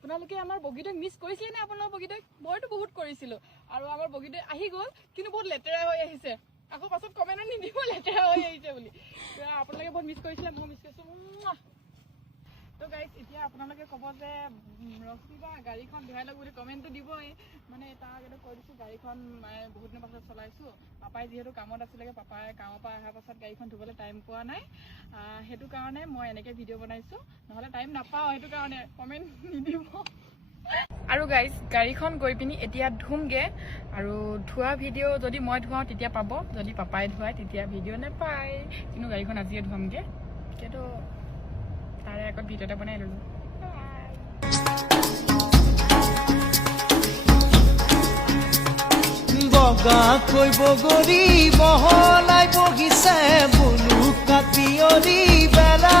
আপোনালোকে আমাৰ বগীটোক মিছ কৰিছিলে নে আপোনালোকৰ বগীটোক মইতো বহুত কৰিছিলোঁ আৰু আমাৰ বগীটো আহি গ'ল কিন্তু বহুত লেতেৰা হৈ আহিছে আকৌ পাছত কমেণ্ট নিদিব লেতেৰা হৈ আহিছে বুলি আপোনালোকে বহুত মিছ কৰিছিলে মই মিছ কৰিছোঁ তো গাইজ এতিয়া আপোনালোকে ক'ব যে ৰশ্মিবা গাড়ীখন ধুৱাই লওক বুলি কমেণ্টটো দিবই মানে তাক এইটো কৈ দিছোঁ গাড়ীখন বহুত দিনৰ পাছত চলাইছোঁ পাপাই যিহেতু কামত আছিলেগৈ পাপাই কামৰ পৰা অহাৰ পাছত গাড়ীখন ধুবলৈ টাইম পোৱা নাই সেইটো কাৰণে মই এনেকৈ ভিডিঅ' বনাইছোঁ নহ'লে টাইম নাপাওঁ সেইটো কাৰণে কমেণ্ট নিদিব আৰু গাইজ গাড়ীখন গৈ পিনি এতিয়া ধুমগৈ আৰু ধোৱা ভিডিঅ' যদি মই ধুৱাওঁ তেতিয়া পাব যদি পাপাই ধুৱায় তেতিয়া ভিডিঅ' নাপায় কিন্তু গাড়ীখন আজিয়ে ধুৱামগৈ কিন্তু তাৰে আগত ভিডিঅ' এটা বনাই ল'লোঁ বগাকৈ বগৰী বহলাই বহিছে বুলু কাপিয়ৰী বেলা